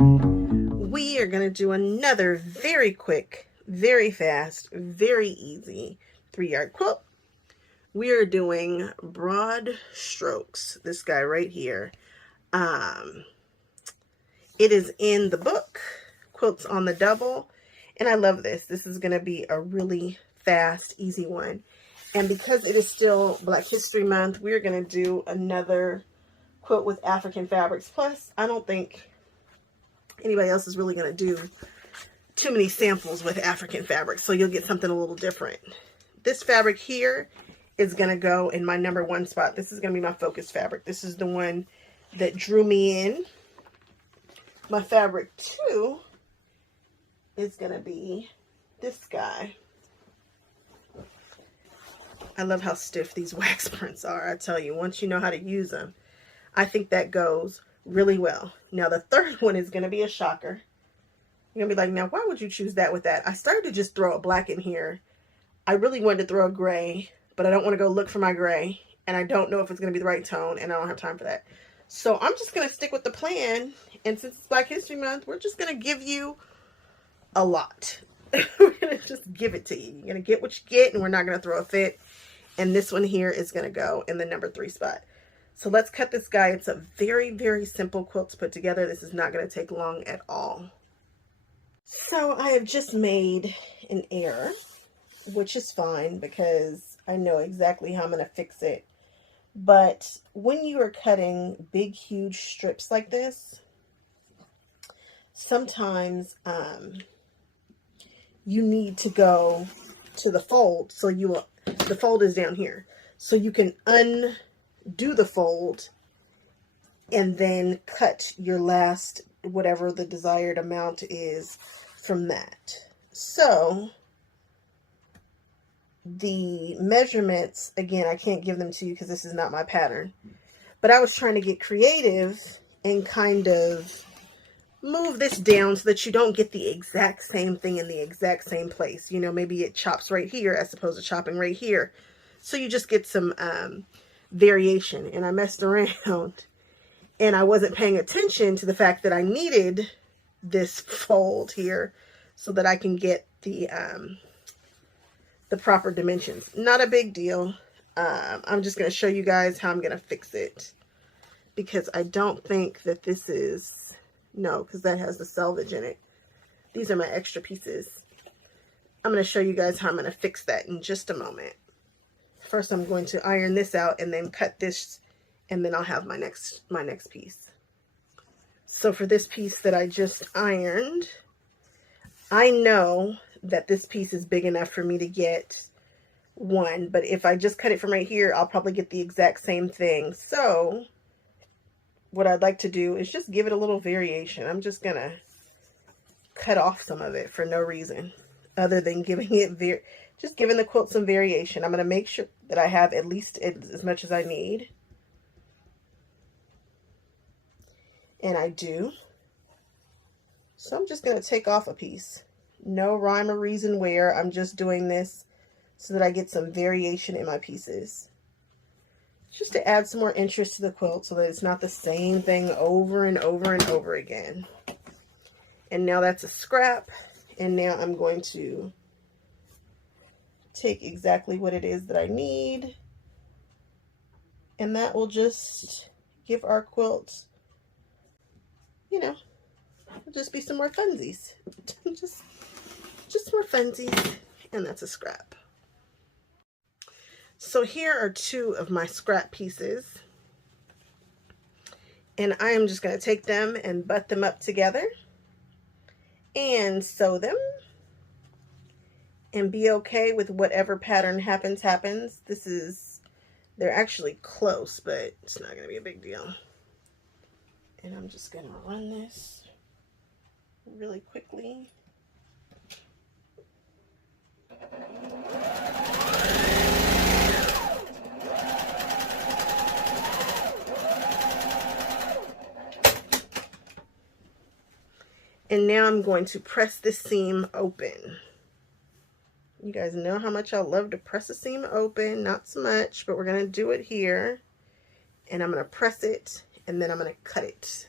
We are going to do another very quick, very fast, very easy 3-yard quilt. We are doing broad strokes. This guy right here. It is in the book, Quilts on the Double, and I love this. This is going to be a really fast, easy one. And because it is still Black History Month, we're going to do another quilt with African fabrics. Plus, I don't think anybody else is really going to do too many samples with African fabrics, so you'll get something a little different. This fabric here is going to go in my #1 spot. This is going to be my focus fabric. This is the one that drew me in. My fabric 2 is going to be this guy. I love how stiff these wax prints are. I tell you, once you know how to use them, I think that goes really well. Now the third one is going to be a shocker. You're going to be like, now why would you choose that with that? I started to just throw a black in here. I really wanted to throw a gray, but I don't want to go look for my gray. And I don't know if it's going to be the right tone, and I don't have time for that. So I'm just going to stick with the plan. And since it's Black History Month, we're just going to give you a lot. We're going to just give it to you. You're going to get what you get, and we're not going to throw a fit. And this one here is going to go in the #3 spot. So let's cut this guy. It's a very, very simple quilt to put together. This is not going to take long at all. So I have just made an error, which is fine because I know exactly how I'm going to fix it. But when you are cutting big, huge strips like this, sometimes you need to go to the fold. So the fold is down here. So you can undo the fold and then cut your last, whatever the desired amount is from that. So the measurements, again, I can't give them to you because this is not my pattern, but I was trying to get creative and kind of move this down so that you don't get the exact same thing in the exact same place. You know, maybe it chops right here as opposed to chopping right here. So you just get some variation. And I messed around and I wasn't paying attention to the fact that I needed this fold here so that I can get the proper dimensions. Not a big deal. I'm just going to show you guys how I'm going to fix it, because I don't think that this is, no, because that has the selvage in it. These are my extra pieces. I'm going to show you guys how I'm going to fix that in just a moment. First, I'm going to iron this out and then cut this, and then I'll have my next piece. So for this piece that I just ironed, I know that this piece is big enough for me to get one, but if I just cut it from right here, I'll probably get the exact same thing. So what I'd like to do is just give it a little variation. I'm just gonna cut off some of it for no reason other than giving it just giving the quilt some variation. I'm gonna make sure that I have at least as much as I need, and I do. So I'm just gonna take off a piece. No rhyme or reason where. I'm just doing this so that I get some variation in my pieces. Just to add some more interest to the quilt so that it's not the same thing over and over and over again. And now that's a scrap. And now I'm going to take exactly what it is that I need. And that will just give our quilt, you know, just be some more funsies. just more funsies. And that's a scrap. So here are 2 of my scrap pieces. And I am just going to take them and butt them up together and sew them and be okay with whatever pattern happens. They're actually close, but it's not going to be a big deal. And I'm just going to run this really quickly. And now I'm going to press this seam open. You guys know how much I love to press a seam open. Not so much, but we're going to do it here. And I'm going to press it, and then I'm going to cut it.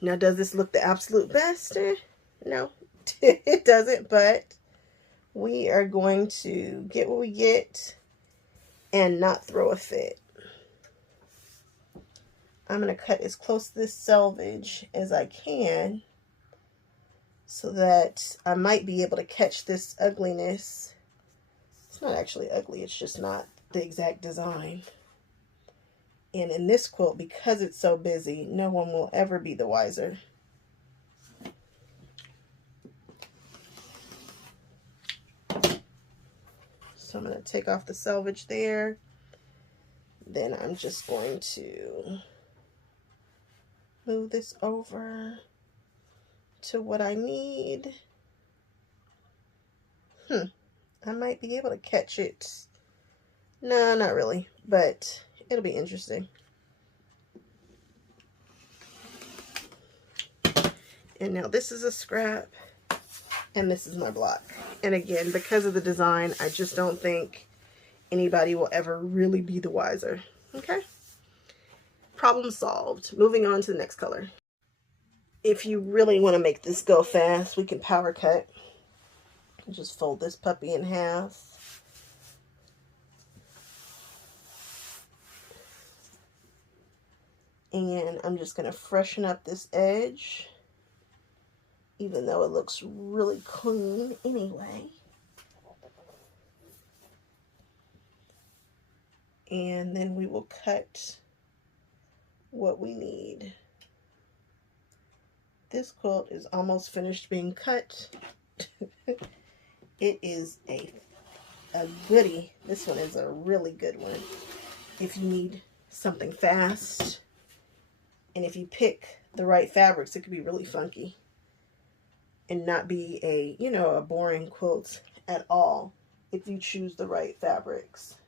Now, does this look the absolute best? No, it doesn't, but we are going to get what we get and not throw a fit. I'm going to cut as close to this selvage as I can so that I might be able to catch this ugliness. It's not actually ugly, it's just not the exact design. And in this quilt, because it's so busy, no one will ever be the wiser. So I'm going to take off the selvage there. Then I'm just going to move this over to what I need. I might be able to catch it. No, not really, but it'll be interesting. And now this is a scrap, and this is my block. And again, because of the design, I just don't think anybody will ever really be the wiser. Okay? Problem solved. Moving on to the next color. If you really want to make this go fast, we can power cut. Just fold this puppy in half. And I'm just going to freshen up this edge, even though it looks really clean anyway. And then we will cut what we need. This quilt is almost finished being cut. It is a goodie. This one is a really good one. If you need something fast, and if you pick the right fabrics, it could be really funky and not be a, you know, a boring quilt at all if you choose the right fabrics.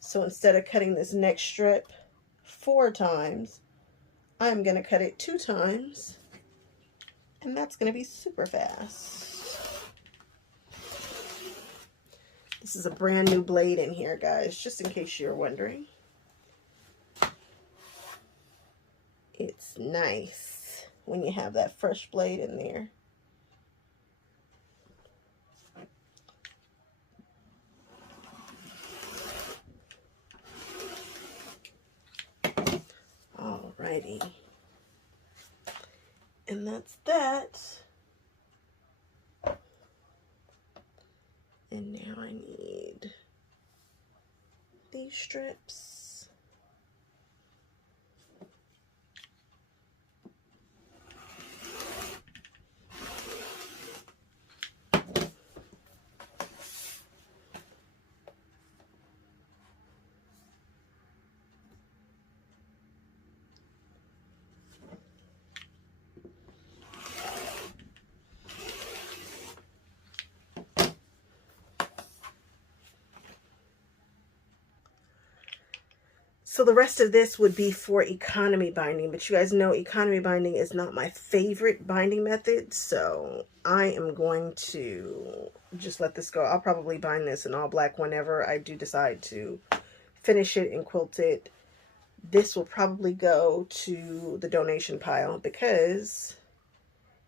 So instead of cutting this next strip 4 times, I'm going to cut it 2 times, and that's going to be super fast. This is a brand new blade in here, guys, just in case you're wondering. It's nice when you have that fresh blade in there. Alrighty. And that's that. And now I need these strips. So the rest of this would be for economy binding, but you guys know economy binding is not my favorite binding method, so I am going to just let this go. I'll probably bind this in all black whenever I do decide to finish it and quilt it. This will probably go to the donation pile because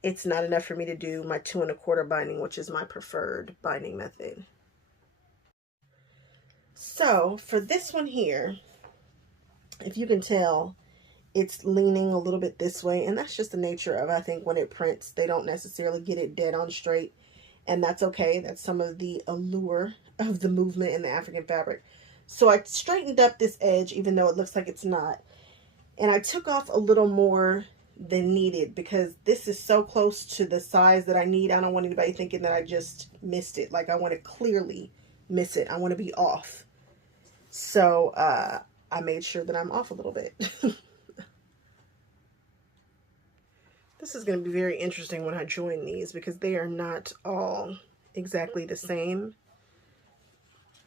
it's not enough for me to do my 2 1/4 binding, which is my preferred binding method. So for this one here, if you can tell, it's leaning a little bit this way, and that's just the nature of, I think, when it prints, they don't necessarily get it dead on straight, and that's okay. That's some of the allure of the movement in the African fabric. So I straightened up this edge, even though it looks like it's not, and I took off a little more than needed because this is so close to the size that I need. I don't want anybody thinking that I just missed it. Like, I want to clearly miss it. I want to be off. So, I made sure that I'm off a little bit. This is going to be very interesting when I join these because they are not all exactly the same.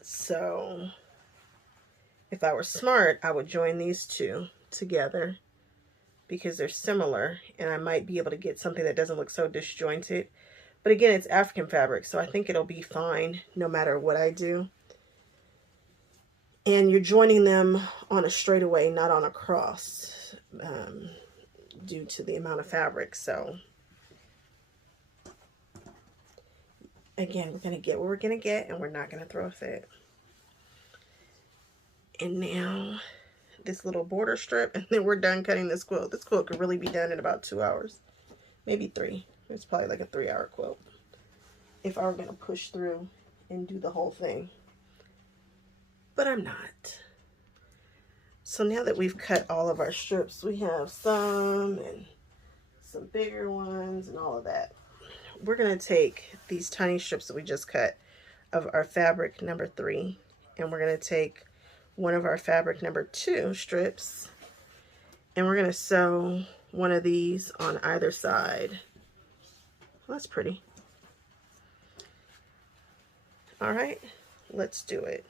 So if I were smart, I would join these 2 together because they're similar, and I might be able to get something that doesn't look so disjointed. But again, it's African fabric, so I think it'll be fine no matter what I do. And you're joining them on a straightaway, not on a cross, due to the amount of fabric. So again, we're going to get what we're going to get, and we're not going to throw a fit. And now this little border strip, and then we're done cutting this quilt. This quilt could really be done in about 2 hours, maybe 3. It's probably like a 3-hour quilt if I were going to push through and do the whole thing. But I'm not. So now that we've cut all of our strips, we have some and some bigger ones and all of that. We're going to take these tiny strips that we just cut of our fabric number 3, and we're going to take one of our fabric number 2 strips, and we're going to sew one of these on either side. Well, that's pretty. All right, let's do it.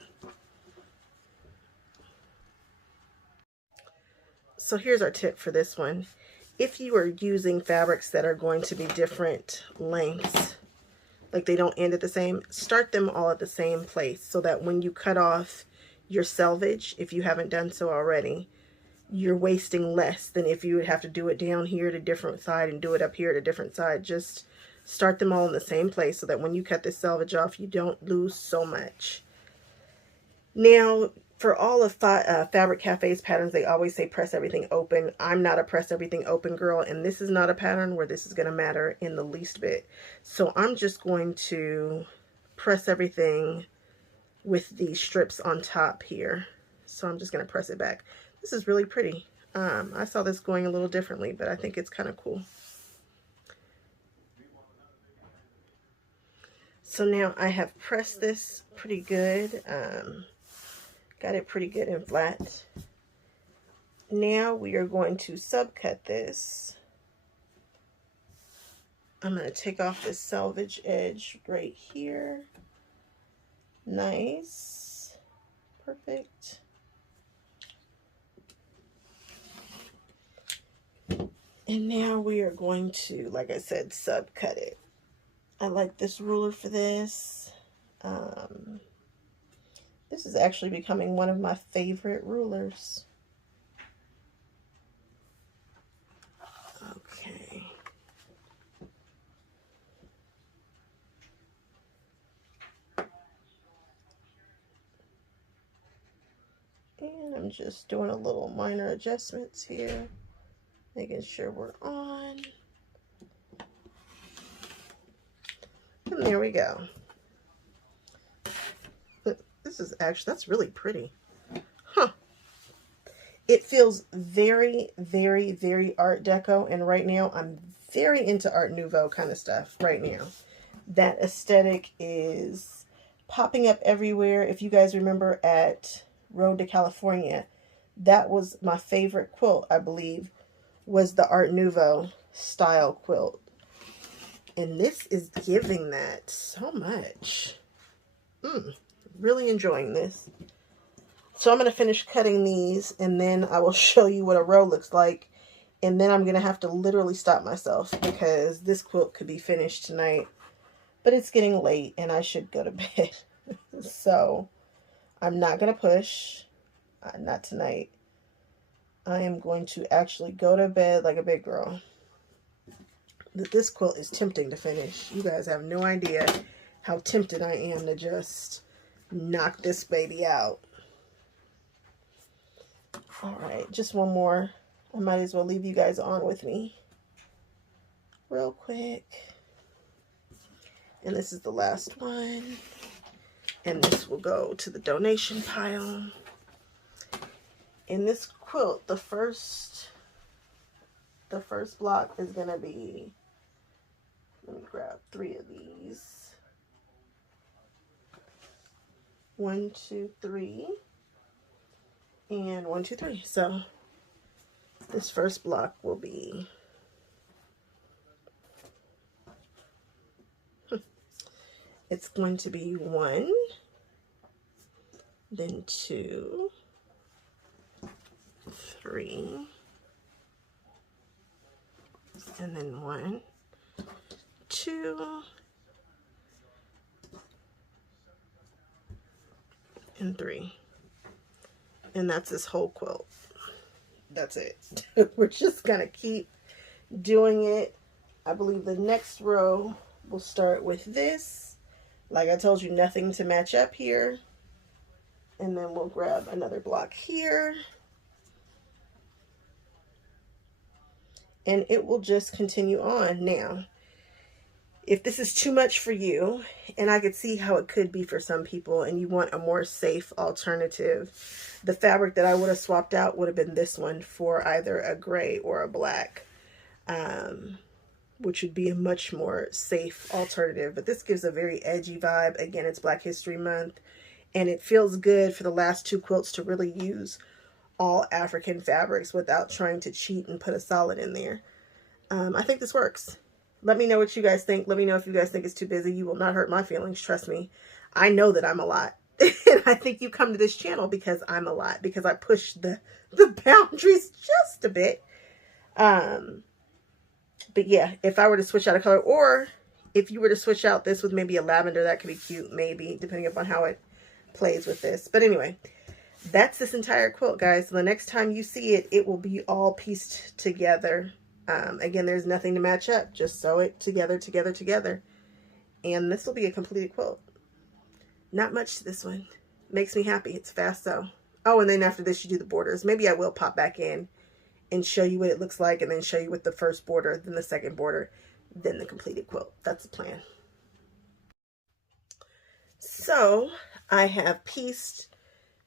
So here's our tip for this one. If you are using fabrics that are going to be different lengths, like they don't end at the same, start them all at the same place so that when you cut off your selvage, if you haven't done so already, you're wasting less than if you would have to do it down here at a different side and do it up here at a different side. Just start them all in the same place so that when you cut this selvage off, you don't lose so much. Now, for all of Fabric Cafe's patterns, they always say press everything open. I'm not a press everything open girl, and this is not a pattern where this is going to matter in the least bit. So I'm just going to press everything with these strips on top here. So I'm just going to press it back. This is really pretty. I saw this going a little differently, but I think it's kind of cool. So now I have pressed this pretty good. Got it pretty good and flat. Now we are going to subcut this. I'm going to take off this selvage edge right here. Nice. Perfect. And now we are going to, like I said, subcut it. I like this ruler for this. This is actually becoming one of my favorite rulers. Okay. And I'm just doing a little minor adjustments here, making sure we're on. And there we go. This is actually, that's really pretty. Huh. It feels very, very, very Art Deco. And right now, I'm very into Art Nouveau kind of stuff right now. That aesthetic is popping up everywhere. If you guys remember at Road to California, that was my favorite quilt, I believe, was the Art Nouveau style quilt. And this is giving that so much. Really enjoying this. So I'm going to finish cutting these, and then I will show you what a row looks like. And then I'm going to have to literally stop myself because this quilt could be finished tonight. But it's getting late and I should go to bed. So I'm not going to push. Not tonight. I am going to actually go to bed like a big girl. This quilt is tempting to finish. You guys have no idea how tempted I am to just knock this baby out. All right, just one more. I might as well leave you guys on with me real quick. And this is the last one. And this will go to the donation pile. In this quilt, the first block is going to be, let me grab 3 of these. 1, 2, 3, and 1, 2, 3. So this first block will be it's going to be 1, then 2, 3, and then 1, 2, and 3. And that's this whole quilt. That's it. We're just gonna keep doing it. I believe the next row will start with this. Like I told you, nothing to match up here. And then we'll grab another block here. And it will just continue on. Now, if this is too much for you, and I could see how it could be for some people, and you want a more safe alternative, the fabric that I would have swapped out would have been this one for either a gray or a black, which would be a much more safe alternative. But this gives a very edgy vibe. Again, it's Black History Month, and it feels good for the last two quilts to really use all African fabrics without trying to cheat and put a solid in there. I think this works. Let me know what you guys think. Let me know if you guys think it's too busy. You will not hurt my feelings. Trust me. I know that I'm a lot. And I think you come to this channel because I'm a lot. Because I push the boundaries just a bit. But yeah, if I were to switch out a color, or if you were to switch out this with maybe a lavender, that could be cute, maybe, depending upon how it plays with this. But anyway, that's this entire quilt, guys. So the next time you see it, it will be all pieced together. Again, there's nothing to match up. Just sew it together, together, together. And this will be a completed quilt. Not much to this one. Makes me happy. It's fast sew. Oh, and then after this, you do the borders. Maybe I will pop back in and show you what it looks like, and then show you with the first border, then the second border, then the completed quilt. That's the plan. So I have pieced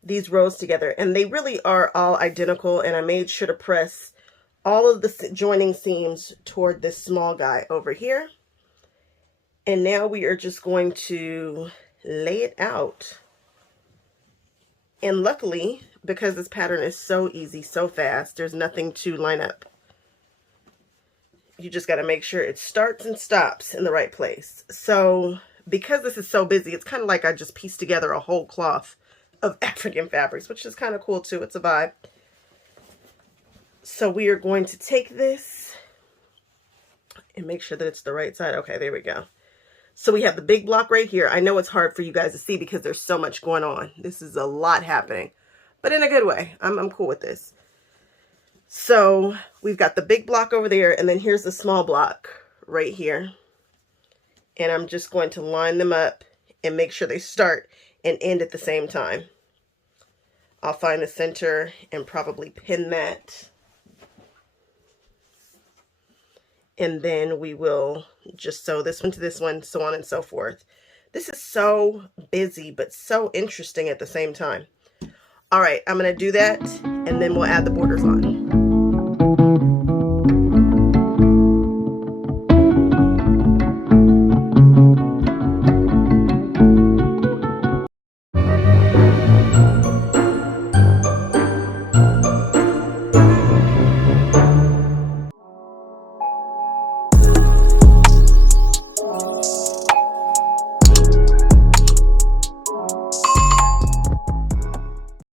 these rows together, and they really are all identical, and I made sure to press all of the joining seams toward this small guy over here. And now we are just going to lay it out. And luckily, because this pattern is so easy, so fast, there's nothing to line up. You just got to make sure it starts and stops in the right place. So because this is so busy, it's kind of like I just pieced together a whole cloth of African fabrics, which is kind of cool too. It's a vibe. So we are going to take this and make sure that it's the right side. Okay, there we go. So we have the big block right here. I know it's hard for you guys to see because there's so much going on. This is a lot happening, but in a good way. I'm cool with this. So we've got the big block over there, and then here's the small block right here. And I'm just going to line them up and make sure they start and end at the same time. I'll find the center and probably pin that. And then we will just sew this one to this one, so on and so forth. This is so busy, but so interesting at the same time. All right, I'm going to do that, and then we'll add the borders on.